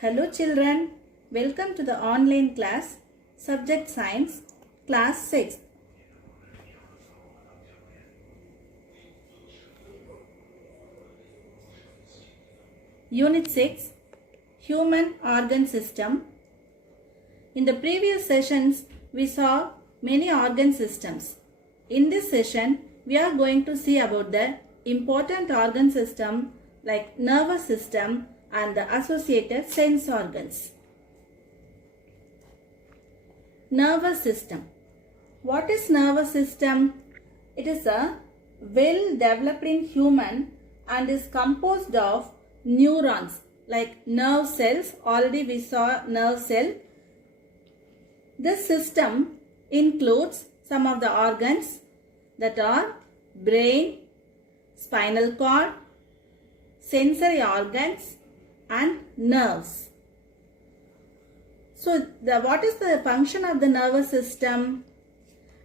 Hello children, welcome to the online class, Subject Science, Class 6. Unit 6, Human Organ System. In the previous sessions, we saw many organ systems. In this session, we are going to see about the important organ system like nervous system and the associated sense organs. Nervous system. What is nervous system? It is a well-developed in human and is composed of neurons like nerve cells. Already we saw nerve cell. This system includes some of the organs that are brain, spinal cord, sensory organs and nerves. So what is the function of the nervous system?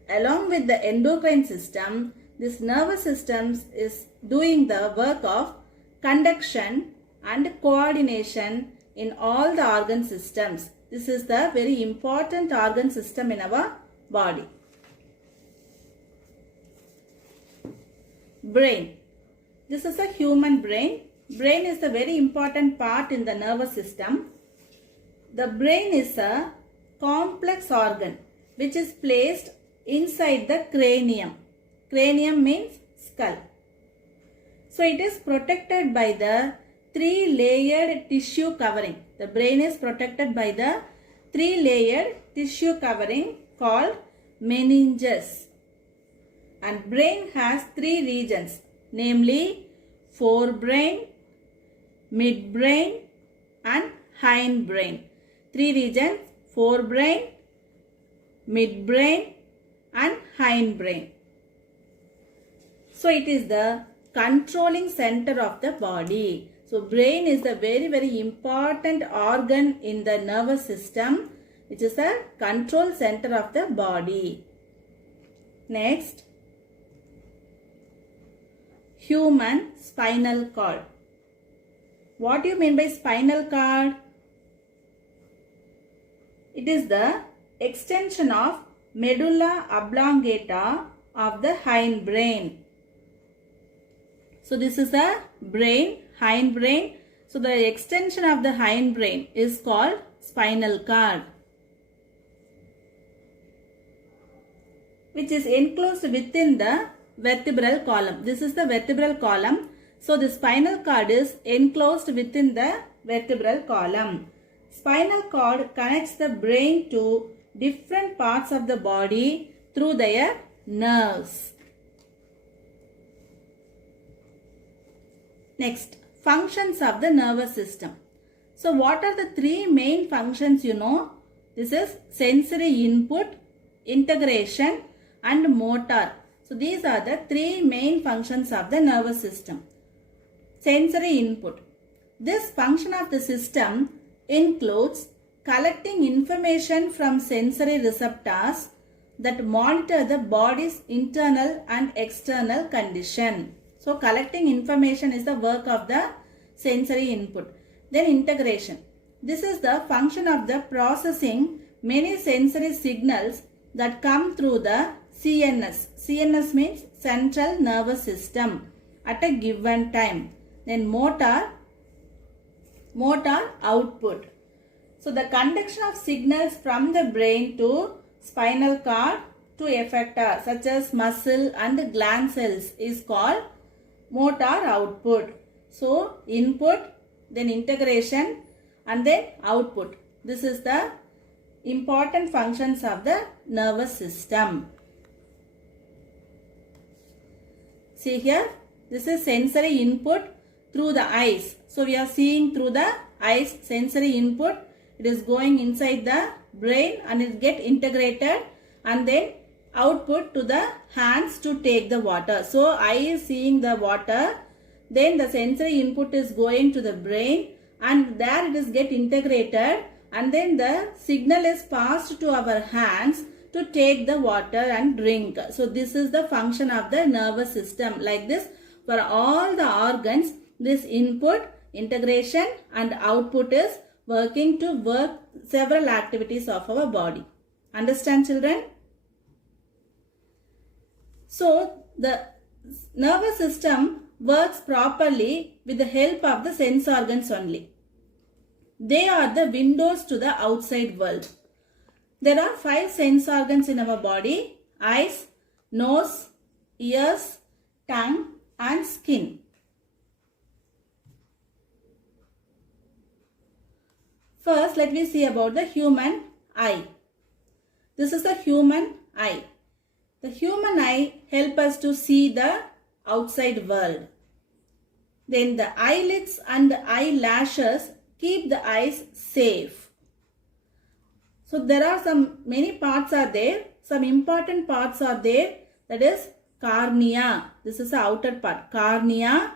Along with the endocrine system, this nervous system is doing the work of conduction and coordination in all the organ systems. This is the very important organ system in our body. Brain. This is a human brain. Brain is a very important part in the nervous system. The brain is a complex organ which is placed inside the cranium. Cranium means skull. So it is protected by the three-layered tissue covering. The brain is protected by the three-layered tissue covering called meninges. And brain has three regions, namely forebrain, midbrain and hindbrain. Three regions, forebrain, midbrain and hindbrain. So it is the controlling center of the body. So brain is a very important organ in the nervous system, which is the control center of the body. Next, human spinal cord. What do you mean by spinal cord? It is the extension of medulla oblongata of the hindbrain. So this is the brain, hindbrain. So the extension of the hindbrain is called spinal cord, which is enclosed within the vertebral column. This is the vertebral column. So the spinal cord is enclosed within the vertebral column. Spinal cord connects the brain to different parts of the body through their nerves. Next, functions of the nervous system. So what are the three main functions you know? This is sensory input, integration and motor. So these are the three main functions of the nervous system. Sensory input. This function of the system includes collecting information from sensory receptors that monitor the body's internal and external condition. So collecting information is the work of the sensory input. Then integration. This is the function of the processing many sensory signals that come through the CNS. CNS means central nervous system at a given time. Then motor output. So the conduction of signals from the brain to spinal cord to effector such as muscle and gland cells is called motor output. So input, then integration and then output. This is the important functions of the nervous system. See here, this is sensory input through the eyes. So we are seeing through the eyes sensory input. It is going inside the brain and it get integrated and then output to the hands to take the water. So eye is seeing the water, then the sensory input is going to the brain and there it is get integrated and then the signal is passed to our hands to take the water and drink. So this is the function of the nervous system. Like this, for all the organs, this input, integration and output is working to work several activities of our body. Understand, children? So the nervous system works properly with the help of the sense organs only. They are the windows to the outside world. There are 5 sense organs in our body: eyes, nose, ears, tongue and skin. First, let me see about the human eye. This is the human eye. The human eye helps us to see the outside world. Then the eyelids and eyelashes keep the eyes safe. So there are many parts are there. Some important parts are there. That is cornea. This is the outer part. Cornea,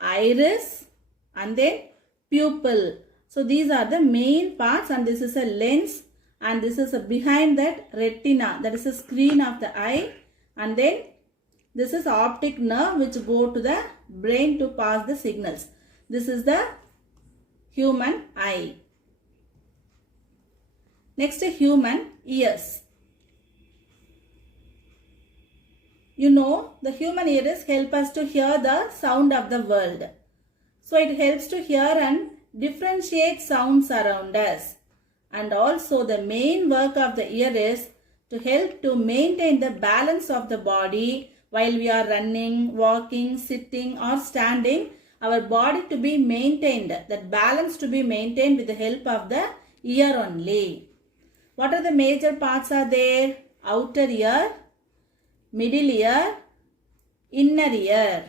iris and then pupil. So these are the main parts, and this is a lens, and this is behind that retina, that is the screen of the eye, and then this is optic nerve which go to the brain to pass the signals. This is the human eye. Next, human ears. You know, the human ears help us to hear the sound of the world. So it helps to hear and differentiate sounds around us. And also the main work of the ear is to help to maintain the balance of the body while we are running, walking, sitting or standing. Our body to be maintained, that balance to be maintained with the help of the ear only. What are the major parts are there? Outer ear, middle ear, inner ear.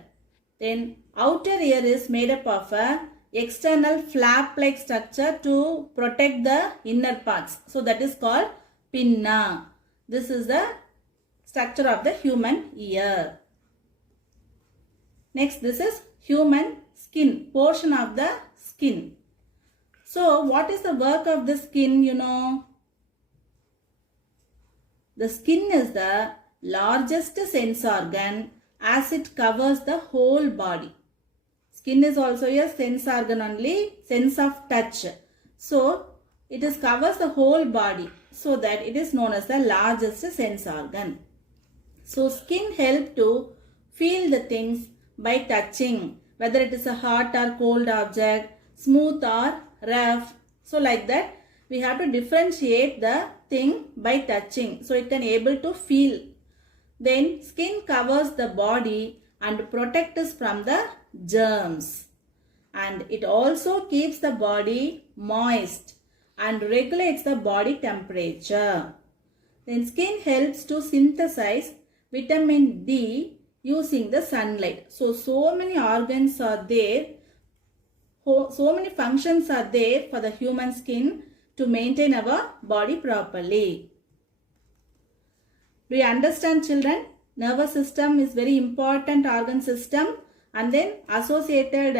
Then outer ear is made up of a external flap-like structure to protect the inner parts. So that is called pinna. This is the structure of the human ear. Next, this is human skin, portion of the skin. So what is the work of the skin, you know? The skin is the largest sense organ as it covers the whole body. Skin is also a sense organ only, sense of touch. So it covers the whole body, so that it is known as the largest sense organ. So skin helps to feel the things by touching, whether it is a hot or cold object, smooth or rough. So like that, we have to differentiate the thing by touching, so it can able to feel. Then skin covers the body and protects us from the germs, and it also keeps the body moist and regulates the body temperature. Then skin helps to synthesize vitamin D using the sunlight. So many organs are there, so many functions are there for the human skin to maintain our body properly. Do you understand, children? Nervous system is very important organ system, and then associated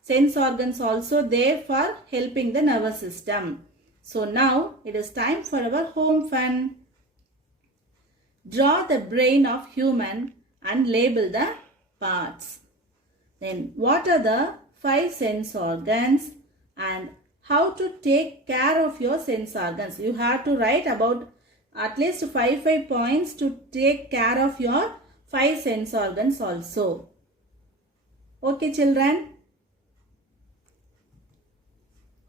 sense organs also there for helping the nervous system. So now it is time for our home fun. Draw the brain of human and label the parts. Then what are the 5 sense organs and how to take care of your sense organs? You have to write about at least 5 points to take care of your 5 sense organs also. Okay, children?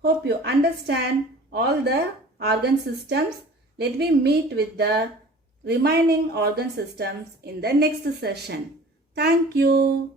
Hope you understand all the organ systems. Let me meet with the remaining organ systems in the next session. Thank you.